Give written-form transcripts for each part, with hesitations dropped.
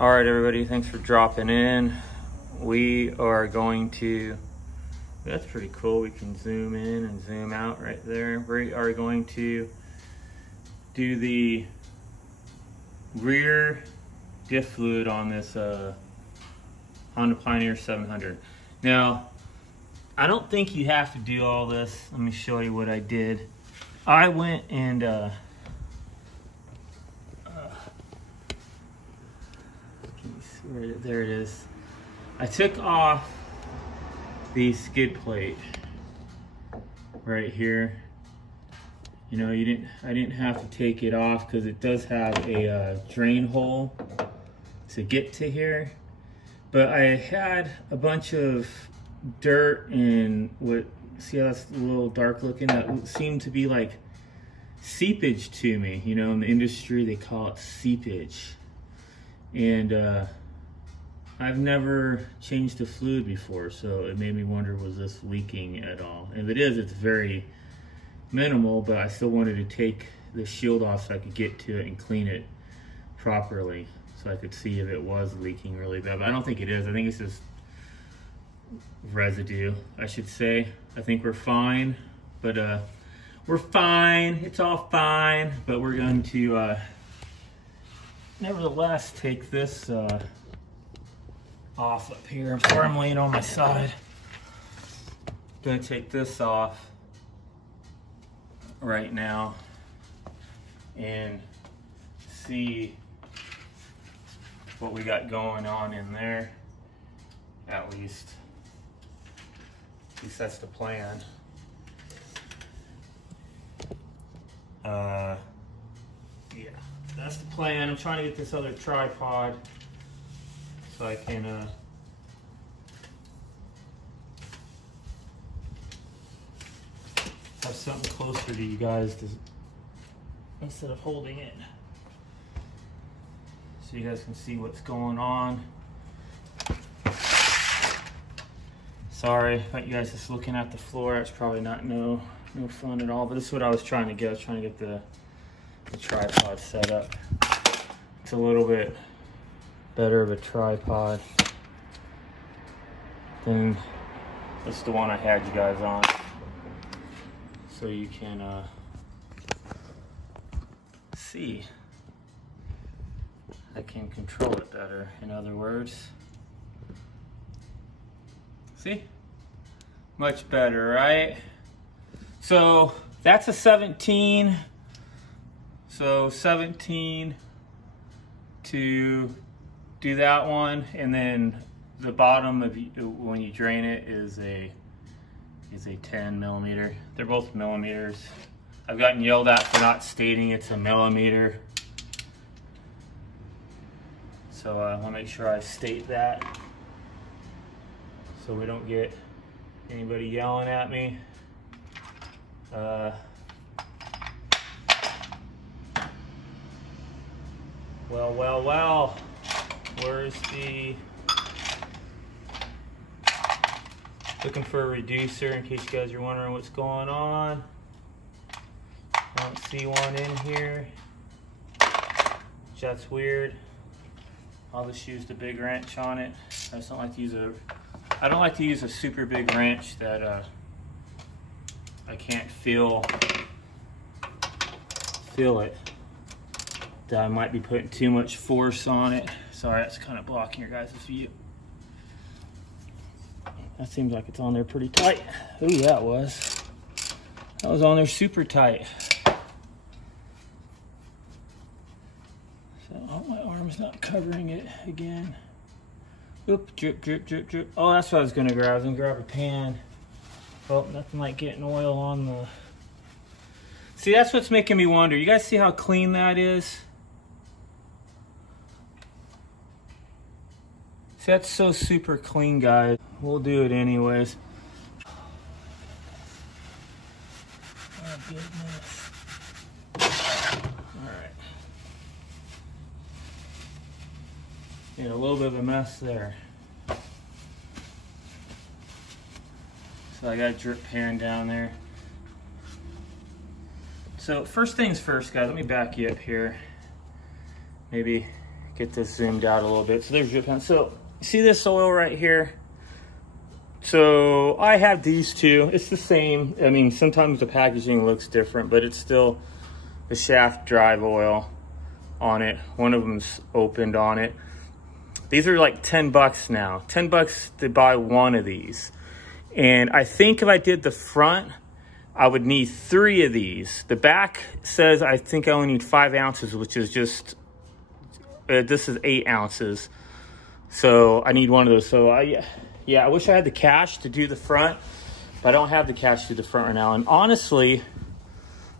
All right, everybody, thanks for dropping in. We are going to, that's pretty cool. We can zoom in and zoom out right there. We are going to do the rear diff fluid on this Honda Pioneer 700. Now, I don't think you have to do all this. Let me show you what I did. I went and there it is. I took off the skid plate right here. You know, I didn't have to take it off because it does have a drain hole to get to here. But I had a bunch of dirt and see how that's a little dark looking? That seemed to be like seepage to me. You know, in the industry they call it seepage. And I've never changed the fluid before, so it made me wonder, was this leaking at all? And if it is, it's very minimal, but I still wanted to take the shield off so I could get to it and clean it properly so I could see if it was leaking really bad. But I don't think it is. I think it's just residue, I should say. I think we're fine, but we're fine. It's all fine, but we're going to nevertheless take this off up here. I'm sorry, I'm laying on my side. Gonna take this off right now and see what we got going on in there. At least that's the plan. Yeah, that's the plan. I'm trying to get this other tripod so I can have something closer to you guys instead of holding it, so you guys can see what's going on. Sorry about you guys just looking at the floor. It's probably not no fun at all, but this is what I was trying to get. I was trying to get the tripod set up. It's a little bit better of a tripod than that's the one I had you guys on, so you can see. I can control it better, in other words. See? Much better, right? So that's a 17. So 17 to do that one, and then the bottom of when you drain it is a 10 millimeter. They're both millimeters. I've gotten yelled at for not stating it's a millimeter, so I'll make sure I state that so we don't get anybody yelling at me. Well, where's the, looking for a reducer in case you guys are wondering what's going on. I don't see one in here, that's weird. I'll just use the big wrench on it. I just don't like to use a super big wrench that I can't feel it, that I might be putting too much force on it. Sorry, that's kind of blocking your guys' view. That seems like it's on there pretty tight. Ooh, yeah, it was. That was on there super tight. So, oh, my arm's not covering it again. Oop, drip, drip, drip, drip. Oh, that's what I was gonna grab. I was gonna grab a pan. Well, nothing like getting oil on the... See, that's what's making me wonder. You guys see how clean that is? See, that's so super clean, guys. We'll do it anyways. Oh, goodness. All right. Yeah, a little bit of a mess there. So I got a drip pan down there. So first things first, guys, let me back you up here. Maybe get this zoomed out a little bit. So there's drip down. So see this oil right here? So I have these two. It's the same. I mean, sometimes the packaging looks different, but it's still the shaft drive oil on it. One of them's opened on it. These are like 10 bucks now. 10 bucks to buy one of these. And I think if I did the front, I would need 3 of these. The back says I think I only need 5 ounces, which is just, this is 8 ounces. So I need one of those. So yeah, I wish I had the cash to do the front, but I don't have the cash to do the front right now. And honestly,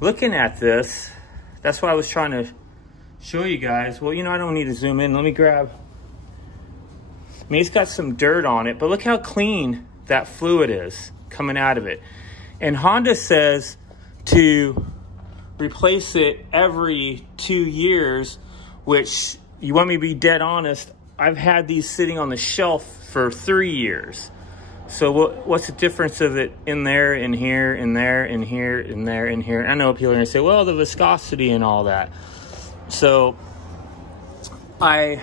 looking at this, that's why I was trying to show you guys. Well, you know, I don't need to zoom in. Let me grab, I mean, it's got some dirt on it, but look how clean that fluid is coming out of it. And Honda says to replace it every 2 years, which, you want me to be dead honest, I've had these sitting on the shelf for 3 years. So what's the difference of it in there, in here, in there, in here, in there, in here? I know people are gonna say, well, the viscosity and all that. So I'm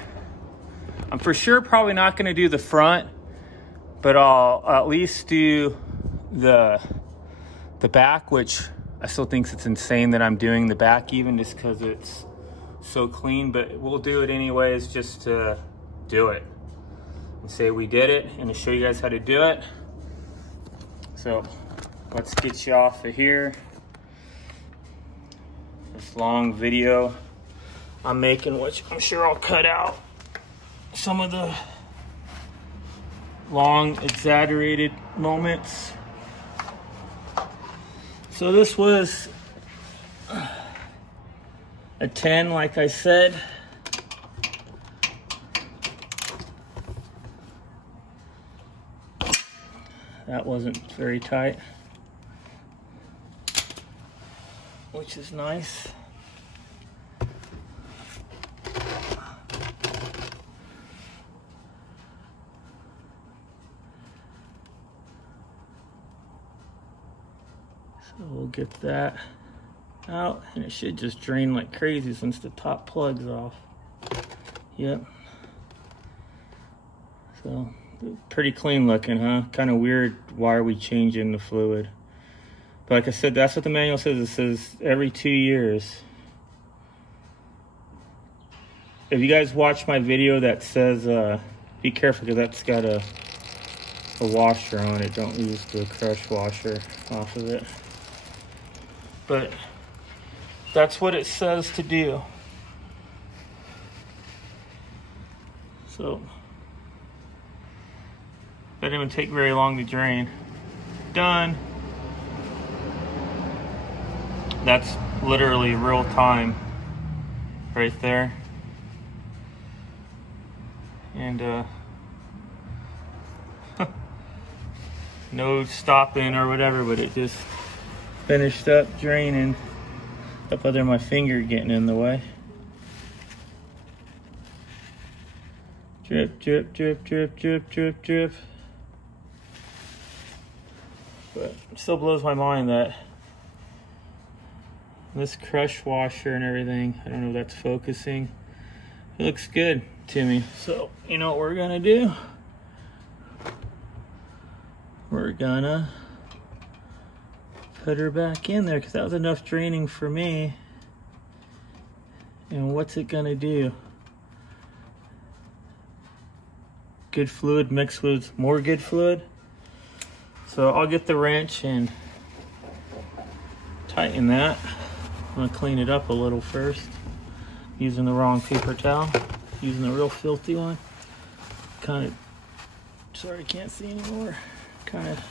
for sure probably not gonna do the front, but I'll at least do the back, which I still think it's insane that I'm doing the back even just because it's so clean, but we'll do it anyways just to do it and say we did it and to show you guys how to do it. So let's get you off of here. This long video I'm making, which I'm sure I'll cut out some of the long exaggerated moments. So this was a 10, like I said. That wasn't very tight, which is nice. So we'll get that out, and it should just drain like crazy since the top plug's off. Yep. So pretty clean looking, huh? Kind of weird. Why are we changing the fluid? But like I said, that's what the manual says. It says every 2 years. If you guys watch my video that says, be careful because that's got a washer on it. Don't use the crush washer off of it. But that's what it says to do. So that didn't even take very long to drain. Done. That's literally real time right there. And no stopping or whatever, but it just finished up draining up other my finger getting in the way. Drip, drip, drip, drip, drip, drip, drip. But it still blows my mind that this crush washer and everything, I don't know if that's focusing. It looks good to me. So, you know what we're gonna do? We're gonna put her back in there because that was enough draining for me. And what's it gonna do? Good fluid mixed with more good fluid. So I'll get the wrench and tighten that. I'm gonna clean it up a little first. Using the wrong paper towel. Using the real filthy one. Kind of, sorry I can't see anymore. Kind of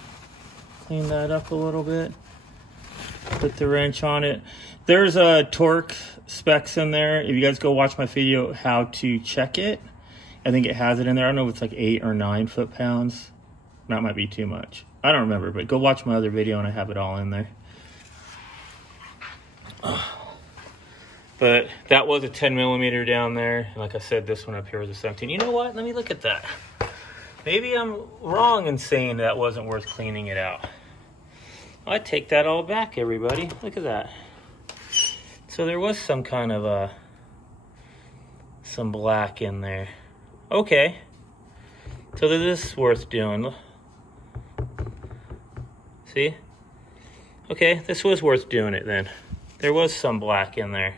clean that up a little bit. Put the wrench on it. There's a torque specs in there. If you guys go watch my video how to check it, I think it has it in there. I don't know if it's like 8 or 9 foot-pounds. That might be too much. I don't remember, but go watch my other video and I have it all in there. But that was a 10 millimeter down there. And like I said, this one up here was a 17. You know what? Let me look at that. Maybe I'm wrong in saying that wasn't worth cleaning it out. I take that all back, everybody. Look at that. So there was some kind of some black in there. Okay, so this is worth doing. See? Okay, this was worth doing it then. There was some black in there.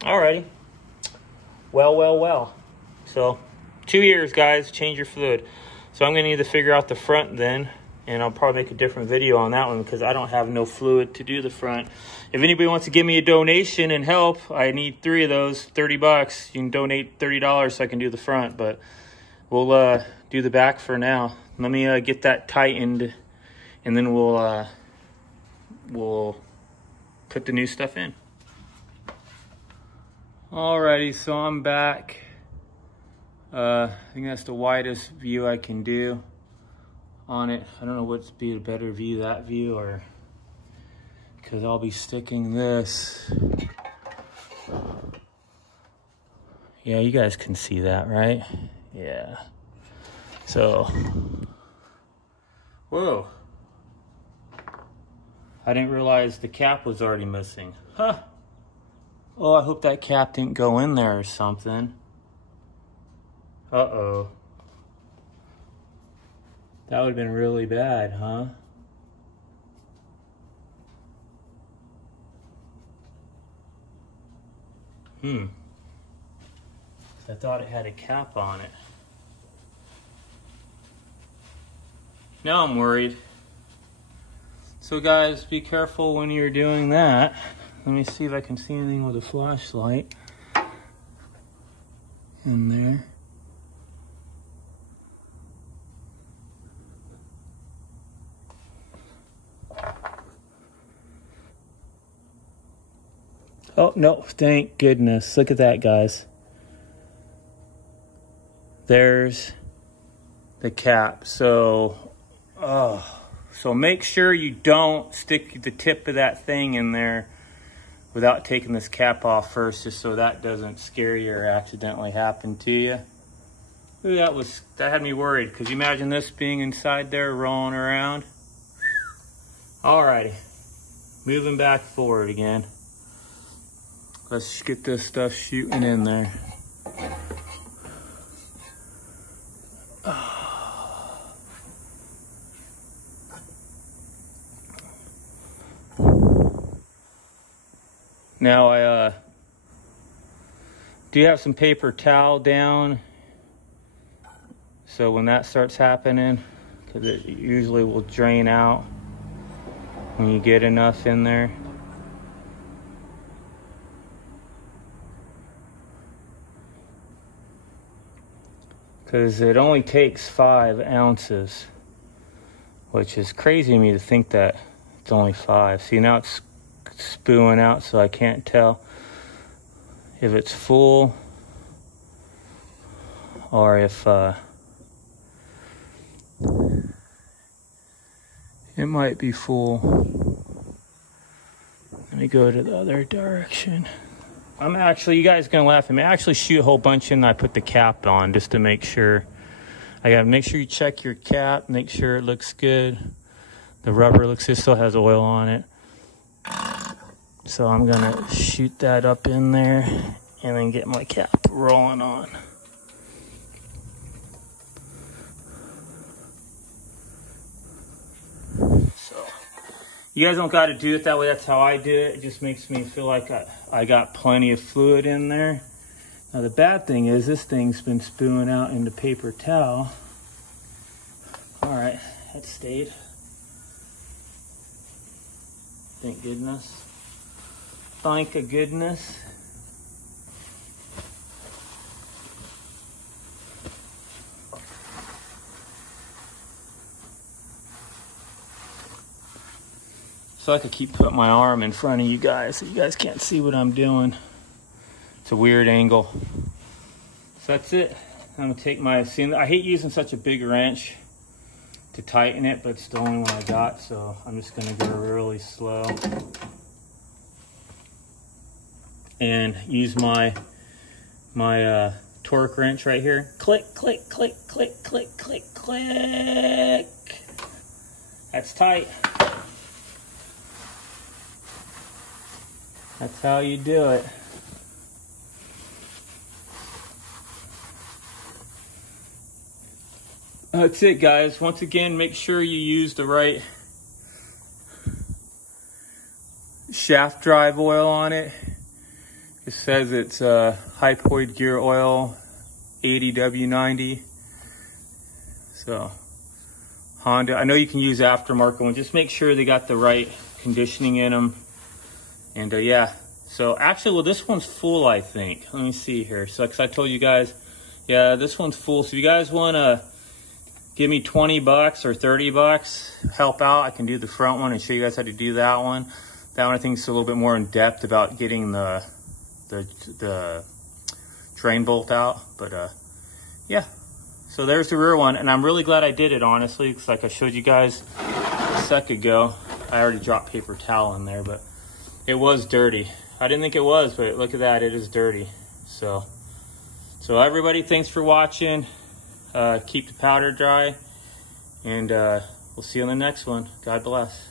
Alrighty. Well, well, well. So, 2 years, guys, change your fluid. So I'm gonna need to figure out the front then, and I'll probably make a different video on that one because I don't have no fluid to do the front. If anybody wants to give me a donation and help, I need 3 of those, 30 bucks. You can donate $30 so I can do the front, but we'll do the back for now. Let me get that tightened, and then we'll put the new stuff in. Alrighty, so I'm back. I think that's the widest view I can do on it. I don't know what's be a better view, that view, or because I'll be sticking this. Yeah, you guys can see that, right? Yeah. So, whoa. I didn't realize the cap was already missing. Huh. Oh, I hope that cap didn't go in there or something. Uh-oh. That would have been really bad, huh? I thought it had a cap on it. Now I'm worried. So guys, be careful when you're doing that. Let me see if I can see anything with a flashlight in there. Oh, no, thank goodness. Look at that, guys. There's the cap. So make sure you don't stick the tip of that thing in there without taking this cap off first, just so that doesn't scare you or accidentally happen to you. Ooh, that had me worried, because you imagine this being inside there rolling around. Alrighty, moving back forward again. Let's get this stuff shooting in there. Now I do have some paper towel down, so when that starts happening, because it usually will drain out when you get enough in there. Because it only takes 5 ounces, which is crazy to me to think that it's only 5. See, now it's spewing out, so I can't tell if it's full or if it might be full. Let me go to the other direction. I'm actually, you guys are gonna laugh at me, I actually shoot a whole bunch in and I put the cap on just to make sure. I gotta make sure you check your cap, make sure it looks good. The rubber looks, it still has oil on it. So I'm gonna shoot that up in there and then get my cap rolling on. So you guys don't gotta do it that way, that's how I do it. It just makes me feel like I got plenty of fluid in there. Now the bad thing is this thing's been spewing out into paper towel. All right, that stayed. Thank goodness. Thank goodness. So I could keep putting my arm in front of you guys so you guys can't see what I'm doing. It's a weird angle. So that's it. I'm gonna take my, I hate using such a big wrench to tighten it, but it's the only one I got, so I'm just gonna go really slow and use my torque wrench right here. Click, click, click, click, click, click, click. That's tight. That's how you do it. That's it, guys. Once again, make sure you use the right shaft drive oil on it. It says it's hypoid gear oil 80W90. So Honda, I know you can use aftermarket one. Just make sure they got the right conditioning in them. And yeah, so actually, well, this one's full, I think. Let me see here. So, cause I told you guys, yeah, this one's full. So if you guys want to give me 20 bucks or 30 bucks, help out, I can do the front one and show you guys how to do that one. That one I think is a little bit more in depth about getting the drain bolt out. But yeah, so there's the rear one. And I'm really glad I did it, honestly, because like I showed you guys a sec ago, I already dropped paper towel in there, but it was dirty. I didn't think it was, but look at that, it is dirty. So everybody, thanks for watching. Keep the powder dry, and we'll see you on the next one. God bless.